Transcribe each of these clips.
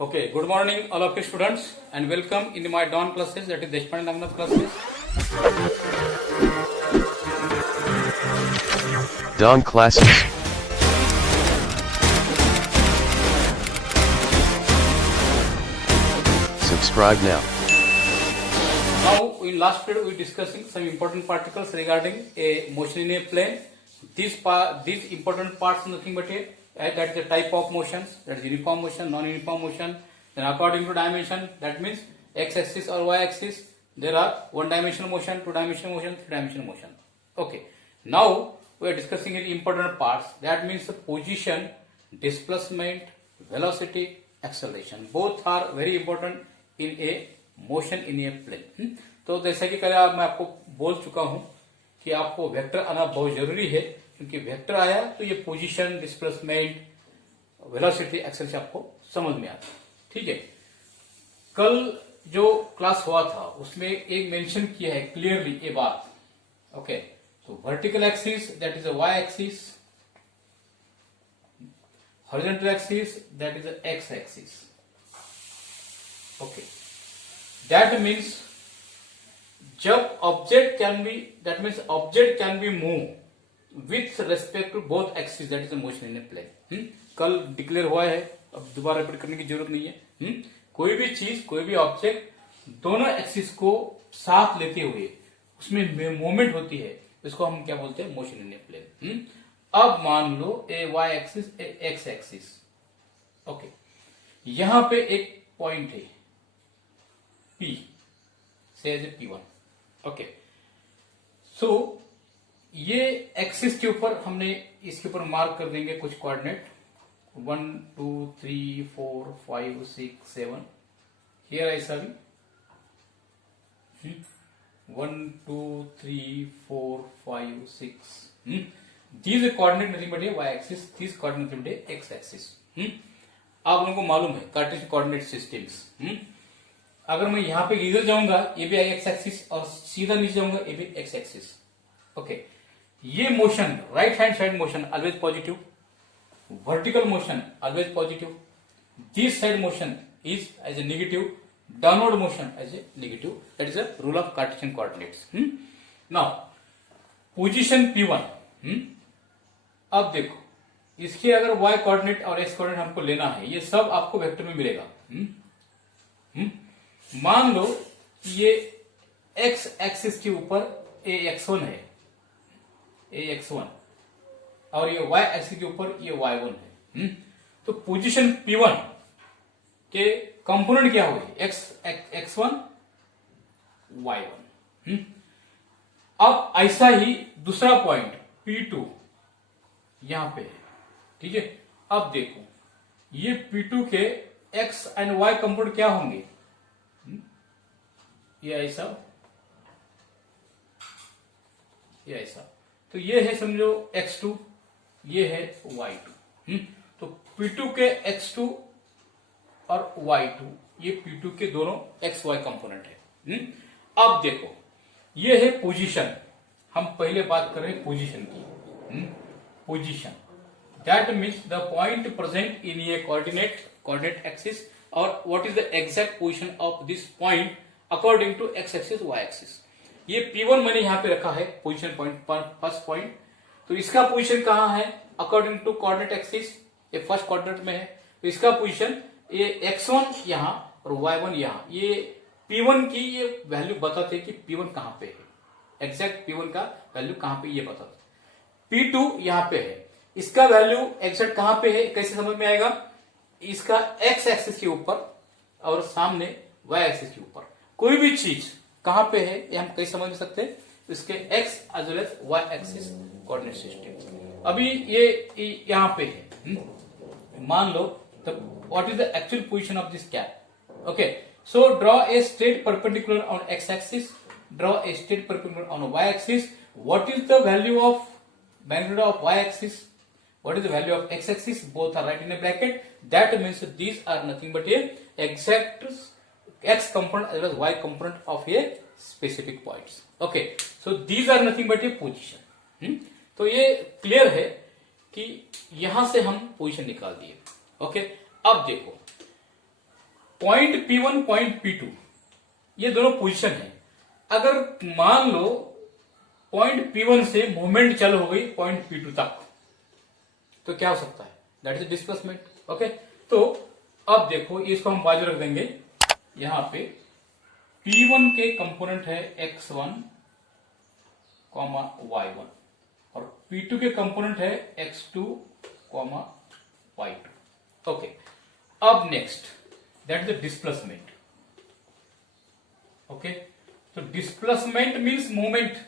Okay, good morning all of you students and welcome in my dawn classes, that is Deshpande Nagnath classes. Dawn classes. Subscribe now. Now in last period we discussing some important particles regarding a motion in a plane. These important parts nothing but that is the type of motions, that is uniform motion, non-uniform motion. Then according to dimension, that means x-axis or y-axis, there are one-dimensional motion, two-dimensional motion, three-dimensional motion. Okay. Now we are discussing in important parts. That means the position, displacement, velocity, acceleration. Both are very important in a motion in a plane. तो जैसा कि कल मैं आपको बोल चुका हूं कि आपको वेक्टर आना बहुत जरूरी है, क्योंकि वेक्टर आया तो ये पोजीशन, डिस्प्लेसमेंट, वेलोसिटी, एक्सेलरेशन आपको समझ में आता है. ठीक है. कल जो क्लास हुआ था उसमें एक मेंशन किया है क्लियरली ये बात. ओके. तो vertical axis that is a Y axis, horizontal axis that is a X axis. Okay. That means जब object can be, that means object can be move with respect to both axis, that is a motion in a plane. कल declare हुआ है, अब दोबारा repeat करने की जरूरत नहीं है. कोई भी चीज, कोई भी ऑब्जेक्ट दोनों एक्सिस को साथ लेते हुए उसमें मूवमेंट होती है, इसको हम क्या बोलते हैं, मोशन इन ए प्लेन. अब मान लो ए वाई एक्सिस, ए एक्स एक्सिस. ओके. यहां पे एक पॉइंट है P, से एज ए P1. ओके. सो ये एक्सिस के ऊपर हमने इसके ऊपर मार्क कर देंगे कुछ कोऑर्डिनेट 1 2 3 4 5 6 7. हियर ऐसा भी 1 2 3 4 5 6. These coordinate nothing but why axis, these coordinate nothing but x axis. आप लोगों को मालूम है कार्टेशियन कोऑर्डिनेट सिस्टम्स. अगर मैं यहां पे इधर जाऊंगा ये भी एक्स एक्सिस, और सीधा नीचे जाऊंगा ये भी एक्स एक्सिस. ओके. ये motion right hand side motion always positive, vertical motion always positive, this side motion is as a negative, downward motion as a negative. That is a rule of Cartesian coordinates. Now position P1. अब देखो, इसके अगर y coordinate और x coordinate हमको लेना है, ये सब आपको वेक्टर में मिलेगा. मान लो ये x एक्सिस के ऊपर ax1 है, ax1, और ये y एक्सिस के ऊपर ये y1 है. तो पोजीशन P1 के कंपोनेंट क्या हुए, x1 y1. अब ऐसा ही दूसरा पॉइंट P2 यहां पे है. ठीक है. अब देखो ये P2 के x एंड y कंपोनेंट क्या होंगे, ये ऐसा, ये ऐसा. तो ये है समझो x2, ये है y2. तो P2 के x2 और y2, ये P2 के दोनों xy कंपोनेंट है. अब देखो ये है पोजीशन. हम पहले बात कर रहे हैं पोजीशन की. Position that means the point present in a coordinate axis, और what is the exact position of this point according to X axis, Y axis. ये P1 मैंने यहां पे रखा है पोजीशन पॉइंट, फर्स्ट पॉइंट. तो इसका पोजीशन कहां है अकॉर्डिंग टू कोऑर्डिनेट एक्सिस, ये फर्स्ट कोऑर्डिनेट में है. तो इसका पोजीशन ये x1 यहां और y1 यहां. ये P1 की ये वैल्यू बताते कि P1 कहां पे है, एग्जैक्ट P1 का वैल्यू कहां पे ये बताते. P2 यहां पे है, इसका वैल्यू एग्जैक्ट कहां पे है, कैसे समझ में आएगा, इसका x एक्सिस के ऊपर और सामने y एक्सिस के ऊपर. कोई भी चीज कहां पे है ये हम कैसे समझ सकते हैं, इसके x as well as y axis coordinate system. अभी ये यहां पे है. मान लो what is the actual position of this cap. Okay. So draw a straight perpendicular on x axis, draw a straight perpendicular on y axis. What is the value of magnitude of y axis, what is the value of x axis, both are right in a bracket. That means these are nothing but a exact x component as well as y component of a specific points. Okay, so these are nothing but a position. तो ये clear है कि यहां से हम position निकाल दिए. Okay. अब देखो पॉइंट P1 पॉइंट P2 ये दोनों पोजीशन है। अगर मान लो पॉइंट P1 से मूवमेंट चालू हो गई पॉइंट P2 तक, तो क्या हो सकता है? That is displacement. ओके, तो अब देखो इसको हम बाजू रख देंगे। यहां पे P1 के कंपोनेंट है x1, y1 और P2 के कंपोनेंट है x2, y2। ओके, अब next that is the displacement. Okay, तो displacement means movement,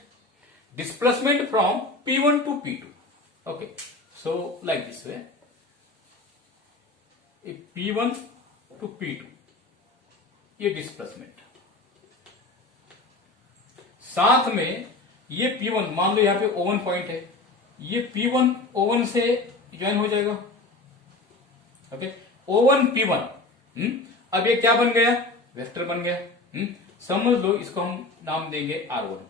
displacement from P1 to P2. Okay, so like this way, if P1 to P2 ये displacement, साथ में ये P1 मान लो यहां पे O1 पॉइंट है, ये P1 O1 से ज्वाइन हो जाएगा। ओके, O1 P1 अब ये क्या बन गया? वेक्टर बन गया। समझ लो इसको हम नाम देंगे R1।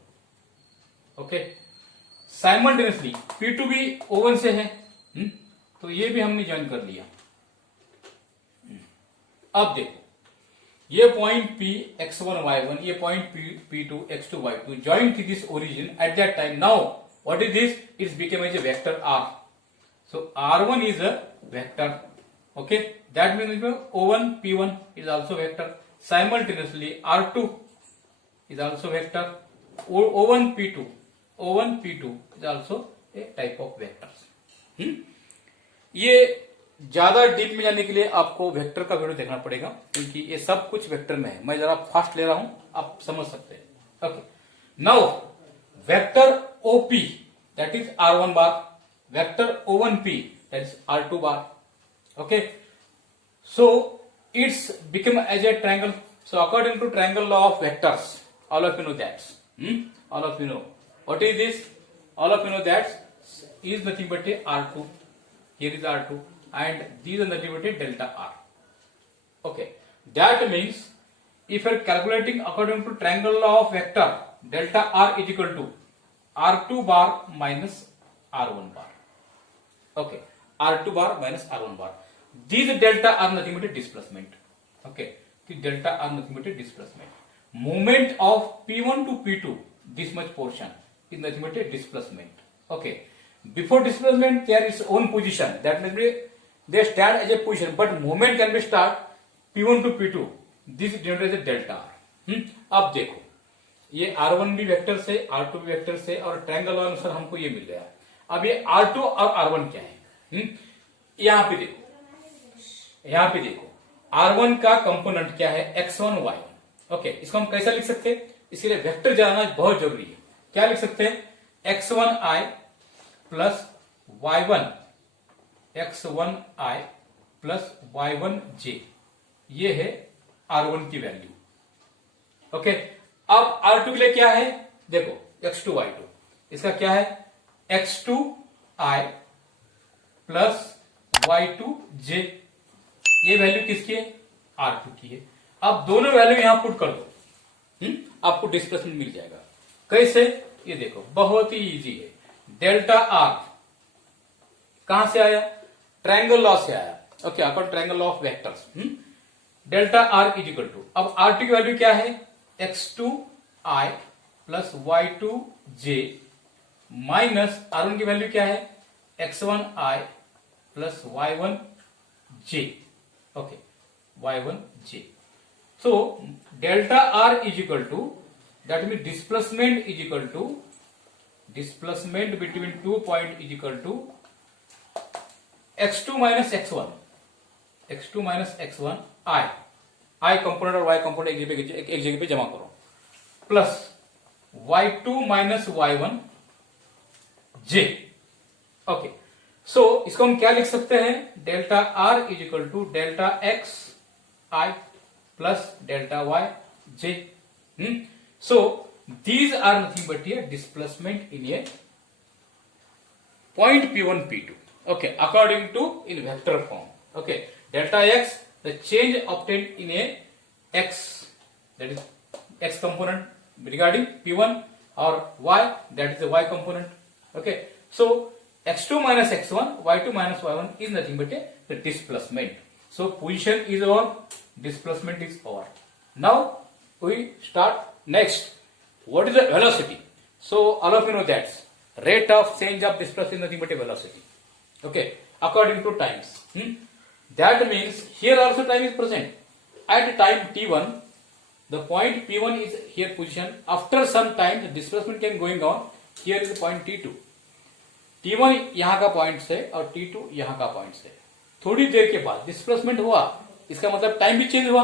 ओके, साइमल्टेनियसली P2 भी O1 से है, तो ये भी हमने ज्वाइन कर लिया। अब देखो ये पॉइंट P x1 y1, ये point P2 x2 y2 join to this origin at that time. Now what is this? It's become as a vector R। So R1 is a vector. Okay, that means O1 P1 is also vector. Simultaneously R2 is also vector. O1 P2 is also a type of vectors। ये ज्यादा deep में जाने के लिए आपको vector का video देखना पड़ेगा, क्योंकि ये सब कुछ वेक्टर में है। मैं जरा फास्ट ले रहा हूं, आप समझ सकते हैं। Okay, now vector OP that is R1 bar, vector O1P that is R2 bar. Okay, so it's become as a triangle. So according to triangle law of vectors, all of you know that. All of you know what is this? All of you know that is nothing but a R2. Here is R2 and these are nothing but a delta R. Okay, that means if you are calculating according to triangle law of vector, delta R is equal to R2 bar minus R1 bar. Okay, R2 bar minus R1 bar. These delta are nothing but a displacement. Okay, the delta are nothing but a displacement. Movement of P1 to P2, this much portion is nothing but a displacement. Okay, before displacement there is own position, that means they stand as a position, but movement can be start P1 to P2, this is denoted as a delta R। अब देखो ये R1 भी vector से, R2 भी vector से, और triangle अनुसार हमको ये मिल गया। अब ये R2 और R1 क्या है? यहां पे देखो R1 का कंपोनेंट क्या है? x1 y1। ओके, इसको हम कैसा लिख सकते हैं? इसके लिए वेक्टर जानना बहुत जरूरी है। क्या लिख सकते हैं? x1i plus y1, x1i plus y1j, ये है R1 की वैल्यू। ओके, अब R2 के लिए क्या है? देखो x2 y2, इसका क्या है? x2i प्लस y2j, ये वैल्यू किसकी है? R2 की है। अब दोनों वैल्यू यहां पुट कर दो, आपको डिस्प्लेसमेंट मिल जाएगा। कैसे? ये देखो बहुत ही इजी है। डेल्टा आर कहां से आया? ट्रायंगल लॉ से आया। Okay, according triangle law of vectors, delta R is equal to, अब R2 की वैल्यू क्या है? x2i plus y2j minus R1 की वैल्यू क्या है? x1i plus y1j। Okay, y1j। So delta R is equal to, that means displacement is equal to, displacement between 2 point is equal to x2 minus x1, x2 minus x1 I component और y component एक जगह पे जमा करो, plus y2 minus y1 j। Okay, so इसको हम क्या लिख सकते हैं? Delta R is equal to delta x I plus delta y j। So these are nothing but a displacement in a point P1 P2। Okay, according to in vector form। Okay, delta x, the change obtained in a x, that is x component regarding P1, or y, that is the y component। Okay, so x2 minus x1, y2 minus y1 is nothing but a the displacement। So position is our displacement is over. Now we start next. What is the velocity? So all of you know that rate of change of displacement is nothing but a velocity. Okay, according to times. That means here also time is present. At time t1, the point p1 is here position. After some time, the displacement can going on. Here is the point t2. t1 यहाँ का point है और t2 यहाँ का point है. थोड़ी देर के बाद डिस्प्लेसमेंट हुआ, इसका मतलब टाइम भी चेंज हुआ.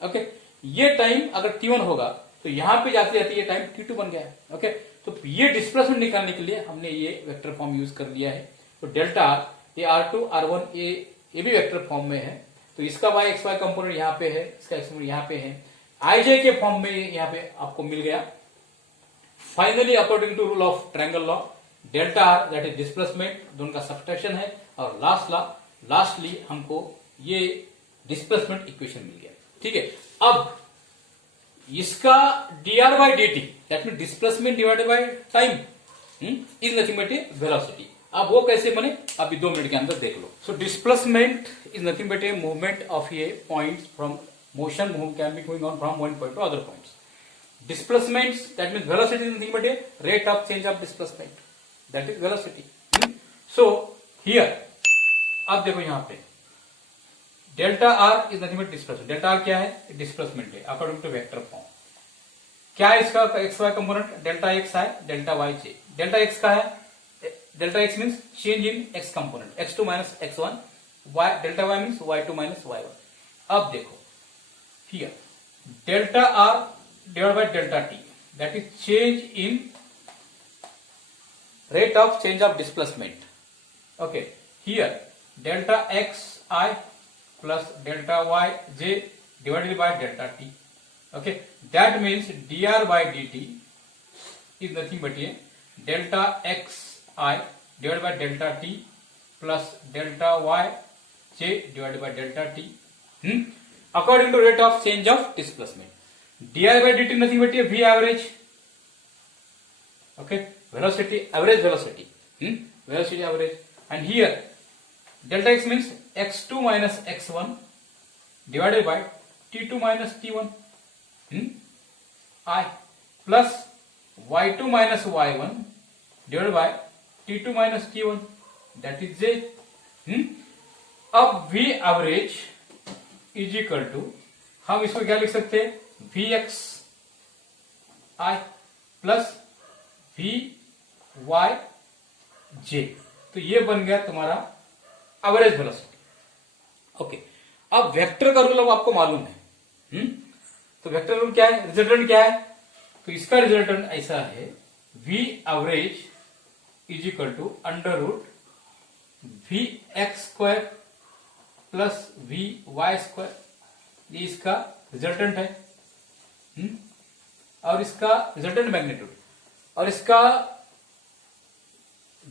ओके, ये टाइम अगर t1 होगा तो यहाँ पे जाते जाते ये टाइम t2 बन गया है. ओके, तो ये डिस्प्लेसमेंट निकालने के लिए हमने ये वेक्टर फॉर्म यूज कर लिया है. तो डेल्टा आर, ये r2 r1 ये भी वेक्टर फॉर्म में है. तो इसका y एक्स वाई कंपोनेंट यहाँ पे है, इसका एक्स यहाँ पे है. आईजे के फॉर्म में यहाँ पे आपको मिल गया. Finally according to rule of triangle law, delta R that is displacement, दोनों का सब्सट्रैक्शन है. और लास्टली हमको ये डिस्प्लेसमेंट इक्वेशन मिल गया. ठीक है, अब इसका dr by dt that mean displacement divided by time is nothing but A velocity. अब वो कैसे बने अभी 2 मिनट के अंदर देख लो. So displacement is nothing but a movement of a point from motion can be going on from one point to other points. Displacements, that means velocity is nothing but a rate of change of displacement, that is velocity. So here अब देखो यहाँ पे delta R is nothing but displacement. Delta R क्या है? Displacement है according to vector form. क्या है इसका X Y component? Delta X है, delta Y J. Delta X का है, delta X means change in X component, x2 minus x1. Delta Y means y2 minus y1. अब देखो here delta r divided by delta t, that is change in rate of change of displacement. Okay, here delta x I plus delta y j divided by delta t. Okay, that means dr by dt is nothing but a delta x I divided by delta t plus delta y j divided by delta t. According to rate of change of displacement. di by dt nothing but a v average. Okay, velocity, average velocity. Velocity average. And here delta x means x2 minus x1 divided by t2 minus t1. I plus y2 minus y1 divided by t2 minus t1, that is j. अब v average is equal to, हम इसको क्या लिख सकते हैं? V X I plus V Y J. तो ये बन गया तुम्हारा एवरेज वेलोसिटी. ओके, अब वेक्टर का रूल अब आपको मालूम है. तो वेक्टर रूल क्या है? रिजल्टेंट क्या है? तो इसका रिजल्टेंट ऐसा है, V average is equal to under root V X square plus V Y square. ये इसका रिजल्टेंट है. और इसका रिजल्टेंट मैग्नीट्यूड, और इसका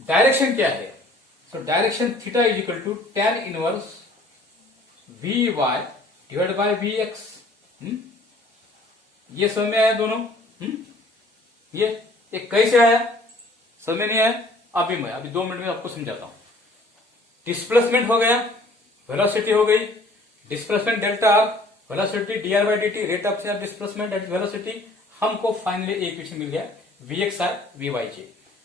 डायरेक्शन क्या है? So direction theta is equal to tan inverse V Y divide by V X. ये समझ में आया दोनों? ये कैसे आया? समझ में नहीं आया? अभी 2 मिनट में आपको समझाता हूं. डिस्प्लेसमेंट हो गया, वेलोसिटी हो गई, displacement delta R, velocity dr by dt, rate of change of displacement that is velocity. हमको फाइनली एक इक्वेशन मिल गया vx r vy j,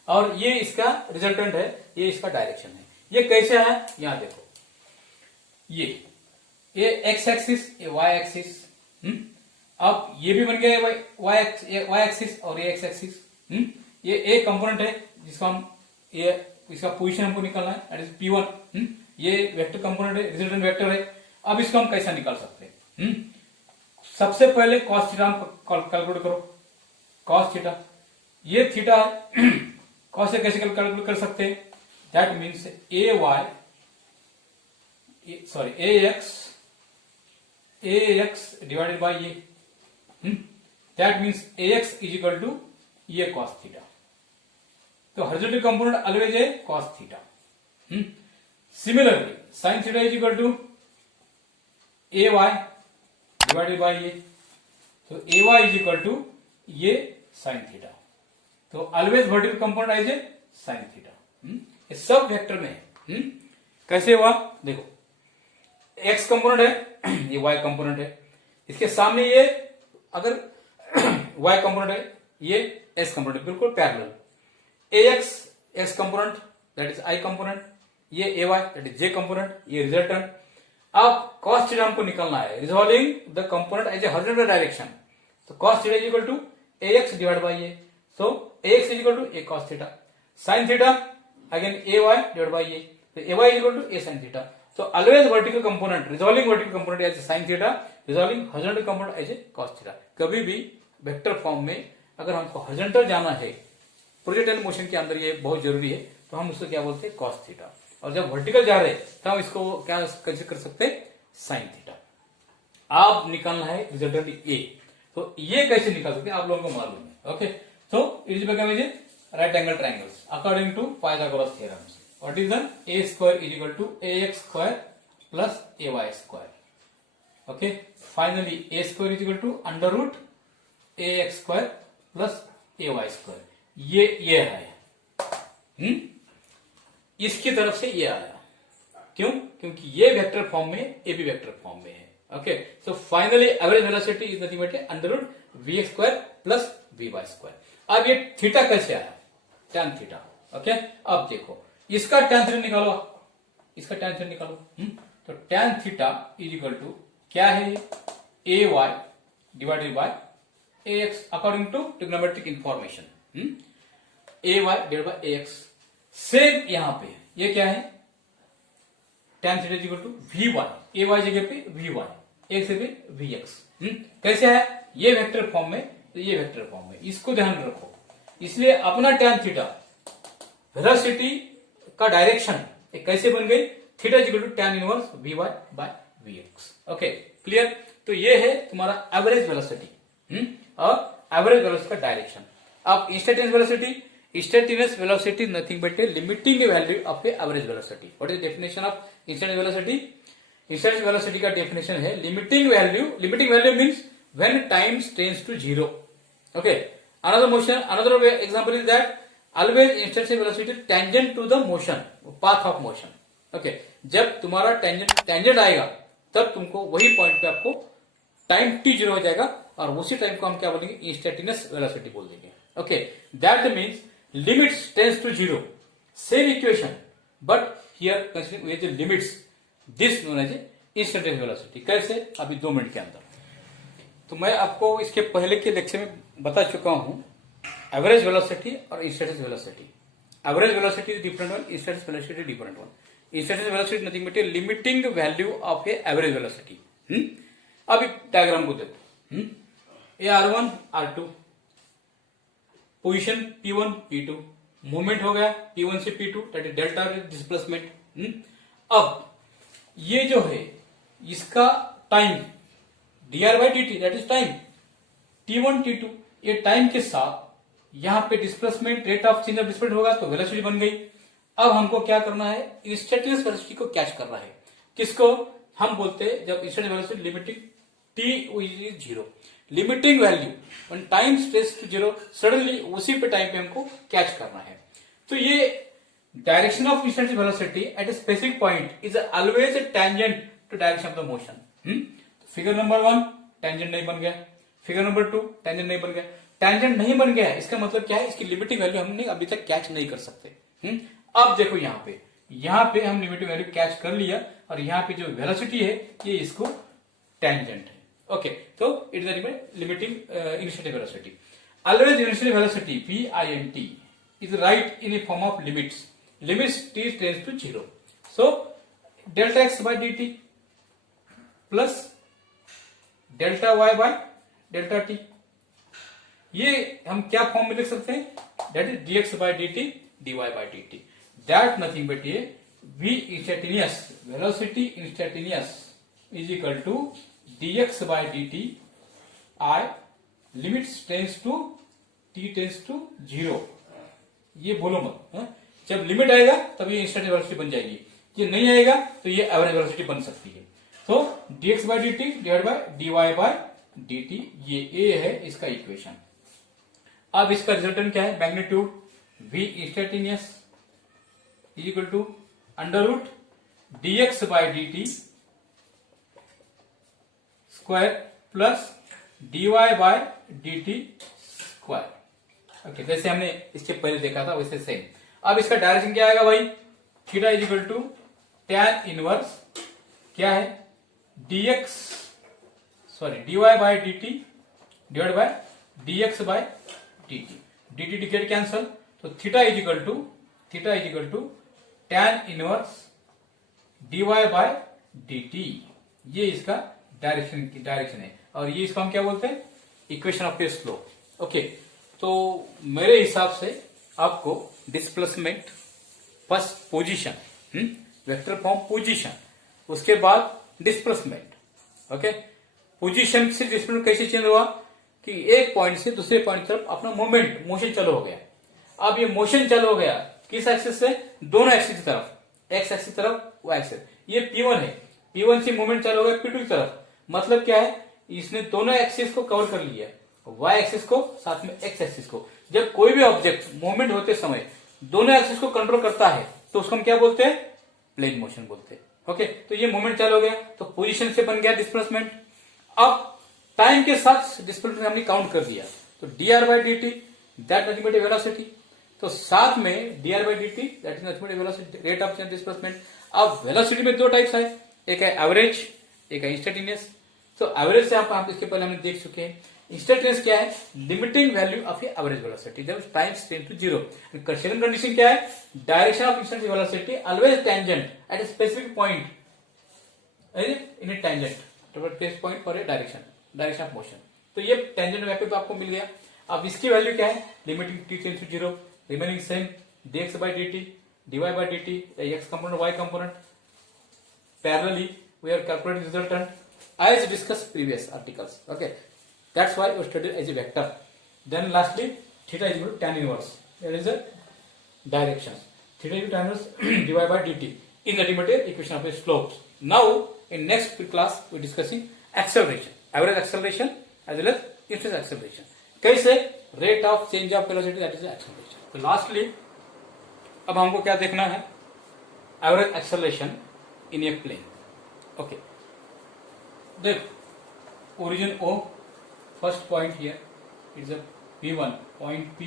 और ये इसका रिजल्टेंट है, ये इसका डायरेक्शन है. ये कैसे है? यहां देखो, ये एक्स एक्सिस, ये वाई एक्सिस. अब ये भी बन गया वाई एक्सिस और ये एक्स एक्सिस. ये एक कंपोनेंट है जिसको हम, ये इसका पोजीशन हमको निकालना है, दैट इज p1. ये वेक्टर कंपोनेंट है, रिजल्टेंट वेक्टर है. अब इसको हम कैसा निकाल सकते हैं? सबसे पहले cos थीटा कैलकुलेट करो. cos थीटा, ये थीटा है. cos से कैसे कैलकुलेट कर सकते हैं? That means ax divided by ये. That means ax is equal to ये cos थीटा. तो हॉरिजॉन्टल कंपोनेंट ऑलवेज है cos theta. Similarly, sin theta is equal to ay divided by ये. तो ay is equal to ये sin theta. तो always vertical component eyes ए sin theta. ये सब vector में है. कैसे हुआ? देखो, x कंपोनेंट है ये y कंपोनेंट है, इसके सामने ये अगर y कंपोनेंट है, ये s कंपोनेंट, बिल्कुल parallel. ax s component that is i component, ये ay that is j component, ये रिजल्टेंट। अब cos थीटा हमको निकालना है, resolving the component as a horizontal direction. तो cos theta is equal to ax divide by a, सो ax is equal to a cos theta. sin theta again ay divide by a, तो ay is equal to a sin theta. So always vertical component, resolving vertical component as a sin theta, resolving horizontal component as a cos theta। कभी भी vector form में अगर हमको horizontal जाना है, projectile motion के अंदर ये बहुत जरूरी है, तो हम उसको क्या बोलते हैं, cos थीटा। और जब वर्टिकल जा रहे हैं तो हम इसको क्या कंसीडर कर सकते हैं, sin थीटा। आप निकालना है रिजल्टेंट ए, तो ये कैसे निकाल सकते हैं आप लोगों को मालूम है। ओके, तो it is become as right angle triangles according to Pythagoras theorem. What is done? A square is equal to ax square plus ay square. Okay. Finally, a square is equal to under root ax square plus ay square. ये है। इसकी तरफ से ये आया, क्यों? क्योंकि ये वेक्टर फॉर्म में, ये भी वेक्टर फॉर्म में है। Okay, so finally average velocity is nothing but under root V square plus V Y square. अब ये थीटा कैसे आया, tan थीटा। ओके, अब देखो इसका tan थीटा निकालो, इसका tan थीटा निकालो। तो tan theta is equal to क्या है, A Y divided by A X according to trigonometric information. A Y divided by A X. Same यहां पे ये क्या है, tan theta is equal to V Y, A Y जगह पे we Y, x जगह पे वी एक्स। कैसे है, ये वेक्टर फॉर्म में, तो ये वेक्टर फॉर्म में, इसको ध्यान रखो। इसलिए अपना tan थीटा वेलोसिटी का डायरेक्शन कैसे बन गई, theta is equal to tan inverse V Y by V X. Okay, clear. तो ये है तुम्हारा एवरेज वेलोसिटी और एवरेज वेलोसिटी का डायरेक्शन। अब instantaneous velocity, instantaneous velocity nothing but a limiting value of a average velocity. What is definition of instantaneous velocity? Instantaneous velocity का definition है limiting value. Limiting value means when time tends to zero. Okay, another motion, another example is that always instantaneous velocity tangent to the motion, path of motion। Okay, जब तुम्हारा tangent आएगा तब तुमको वही point पे आपको time t0 हो जाएगा, और उसी टाइम को हम क्या बोलेंगे, इंस्टैंटेनियस वेलोसिटी बोल देंगे। Okay, that means limits tends to zero, same equation but here considering with the limits, this known as instantaneous velocity. कैसे, अभी 2 मिनट के अंदर। तो मैं आपको इसके पहले के लेक्चर में बता चुका हूं एवरेज वेलोसिटी और instantaneous velocity. Average velocity is different one, instantaneous velocity different one. Instantaneous velocity nothing but a limiting value of a average velocity. अब डायग्राम को देखो, ये R1 R2, position P1 P2, movement हो गया P1 से P2, that is delta displacement. अब ये जो है इसका time dr by dt that is time T1 T2, ये टाइम के साथ यहां पे displacement, rate of change of displacement होगा तो वेलोसिटी बन गई। अब हमको क्या करना है, इंस्टैंटेनियस वेलोसिटी को कैच करना है। किसको हम बोलते हैं, जब instantaneous velocity limiting t is zero, limiting value when time tends to zero, suddenly उसी पे टाइम पे हमको कैच करना है। तो ये direction of instantaneous velocity at a specific point is always tangent to direction of the motion. Figure number 1 tangent नहीं बन गया, फिगर नंबर 2 टेंजेंट नहीं बन गया। टेंजेंट नहीं बन गया, इसका मतलब क्या है, इसकी लिमिटिंग वैल्यू हमने अभी तक कैच नहीं कर सकते। अब देखो यहाँ पे हम लिमिटिंग वैल्यू कैच कर लिया, और यहाँ पे जो वेलोसिटी है ये इसको टेंजेंट है। ओके, तो it is limiting initial velocity. Always initial velocity VINT is right in a form of limits, limits t tends to zero. So delta x by dt plus delta y by delta t, ये हम क्या form में लिख सकते हैं, that is dx by dt dy by dt, that nothing but ये v instantaneous velocity instantaneous is equal to dx by dt I limits tends to t tends to zero. ये बोलो मत, जब लिमिट आएगा तब ये इंस्टैंटेनियस वेलोसिटी बन जाएगी, ये नहीं आएगा तो ये एवरेज वेलोसिटी बन सकती है। तो dx by dt divide by dy by dt, ये a है इसका इक्वेशन। अब इसका रिजल्टेंट क्या है, magnitude v instantaneous is equal to under root dx by dt square plus dy by dt square. Okay, जैसे हमने इसके पहले देखा था वैसे सेम। अब इसका डायरेक्शन क्या आएगा भाई, theta is equal to tan inverse क्या है dx sorry dy by dt divide by dx by dt, dt ticket cancel, तो theta is equal to tan inverse dy by dt, ये इसका डायरेक्शन है। और ये इसको हम क्या बोलते हैं, equation of the slope. Okay, तो मेरे हिसाब से आपको displacement first position, vector form position, उसके बाद डिस्प्लेसमेंट। ओके, पोजीशन से डिस्प्लेसमेंट कैसे चेंज हुआ कि एक पॉइंट से दूसरे पॉइंट तरफ अपना मोशन चालू हो गया। अब ये मोशन चालू हो गया किस एक्सिस से, दोनों एक्सिस की तरफ, एक्स एक्सिस की तरफ, वाई एक्सिस। ये P1 है, P1 से मूवमेंट चालू हो गया P2 की तरफ। मतलब क्या है, इसने दोनों एक्सिस को कवर कर लिया, वाई एक्सिस को साथ में एक्स एक्सिस को। जब कोई भी ऑब्जेक्ट मूवमेंट होते समय दोनों एक्सिस को कंट्रोल करता है तो उसको हम क्या बोलते हैं, प्लेन मोशन बोलते हैं। ओके, तो ये मूवमेंट चालू हो गया, तो पोजीशन से बन गया डिस्प्लेसमेंट। अब टाइम के साथ डिस्प्लेसमेंट हमने काउंट कर दिया, तो dr by dt that nothing but velocity, तो साथ में dr by dt that is nothing but velocity, rate of change displacement. अब वेलोसिटी में दो टाइप्स है, एक है एवरेज, एक है इंस्टेंटेनियस। तो एवरेज से आप इसके पहले हमने देख चुके हैं। इंस्टेंटेनियस क्या है, limiting value of average velocity जब time tend to zero. Second condition क्या है, direction of instantaneous velocity always tangent at a specific point in a tangent place point for a direction of motion. तो ये tangent vector तो आपको मिल गया। अब इसकी वैल्यू क्या है, limiting t tends to zero, remaining same dx by dt, dy by dt, x component y component। Parallelly we are calculating resultant as discussed previous articles. Okay, that's why we studied as a vector. Then lastly theta is equal to tan inverse, there is a direction, theta is equal to tan inverse dy by dt in the limited equation of the slopes. Now in next class we discussing acceleration, average acceleration as well as instantaneous acceleration. कैसे, rate of change of velocity, that is the acceleration. So lastly अब हमको क्या देखना है, average acceleration in a plane. Okay, देख origin O, first point here it's a P1 point P,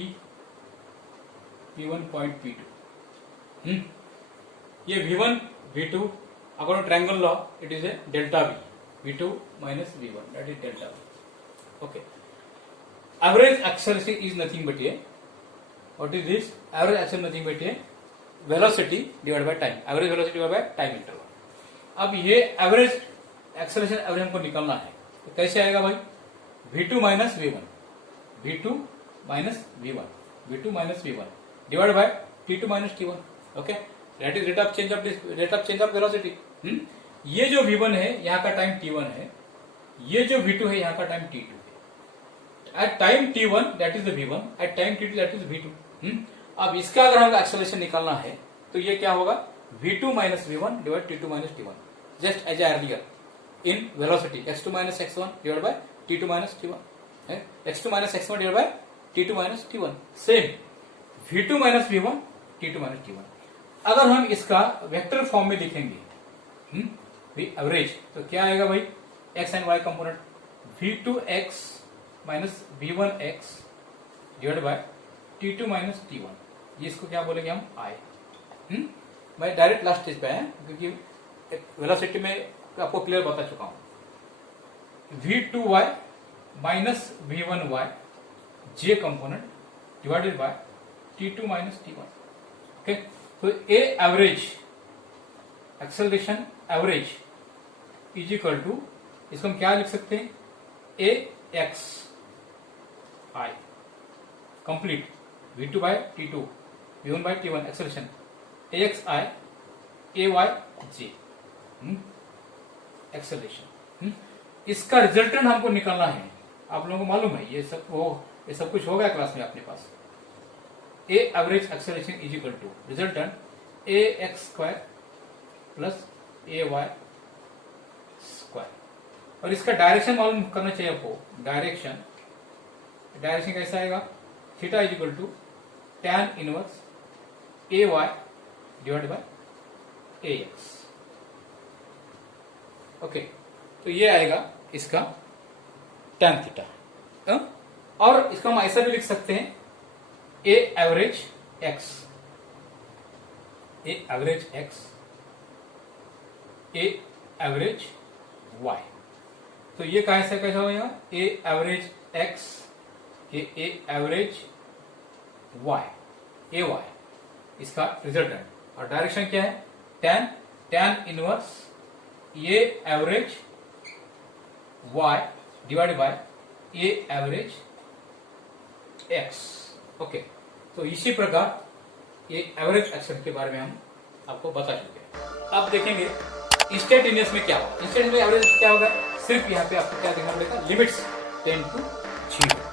P1 point P2। ये V1 V2 according to triangle law it is a delta V, V2 minus V1 that is delta V। Okay, average acceleration is nothing but ये, what is this, average acceleration nothing but ये velocity divide by time, average velocity divide by time interval. अब ये average acceleration average हमको निकालना है, तो कैसे आएगा भाई, V2 minus V1, V2 minus V1, V2 minus V1 divide by T2 minus T1। Okay, that is rate of change of velocity. ये जो V1 है यहाँ का टाइम T1 है, ये जो V2 है यहाँ का टाइम T2 है। At time T1 that is the V1, at time T2 that is V2। अब इसका अगर हमको एक्सेलरेशन निकालना है तो ये क्या होगा, V2 minus V1 divide T2 minus T1, just as earlier in velocity x2 minus x1 divide by T2 minus T1, x2 minus x1 divide by T2 minus T1, same V2 minus V1 T2 minus T1। अगर हम इसका vector form में लिखेंगे average, तो क्या आएगा भाई, x and y component, V2x minus V1x divide by T2 minus T1, ये इसको क्या बोलेंगे हम I। मैं डायरेक्ट लास्ट स्टेज पे है क्योंकि वेलोसिटी में आपको क्लियर बता चुका हूं। V2y minus V1y j component divided by T2 minus T1। Okay, तो A average acceleration average is equal to, इसको हम क्या लिख सकते हैं, A X I complete, V2 by T2, V1 by T1 acceleration, AXI AY J acceleration. इसका resultant हमको निकालना है, आप लोगों को मालूम है ये सब कुछ हो गया क्लास में अपने पास। A average acceleration is equal to resultant A X square plus A Y square, और इसका डायरेक्शन मालूम करना चाहिए आपको। डायरेक्शन कैसा आएगा, theta is equal to tan inverse A Y divide by A X. Okay, तो ये आएगा इसका tan थीटा। और इसका हम ऐसा भी लिख सकते हैं A average X, A average X, A average Y. तो ये कैसा होगा, A average X, A average Y, A Y इसका रिजल्टेंट। और डायरेक्शन क्या है, tan inverse A average Y divided by A average X. Okay, तो इसी प्रकार ये एवरेज एक्शन के बारे में हम आपको बता चुके हैं। अब देखेंगे इंस्टेंटेनियस में क्या होगा। इंस्टेंटेनियस में एवरेज क्या होगा, सिर्फ यहाँ पे आपको क्या देखना पड़ेगा, लिमिट्स टेंड टू 0।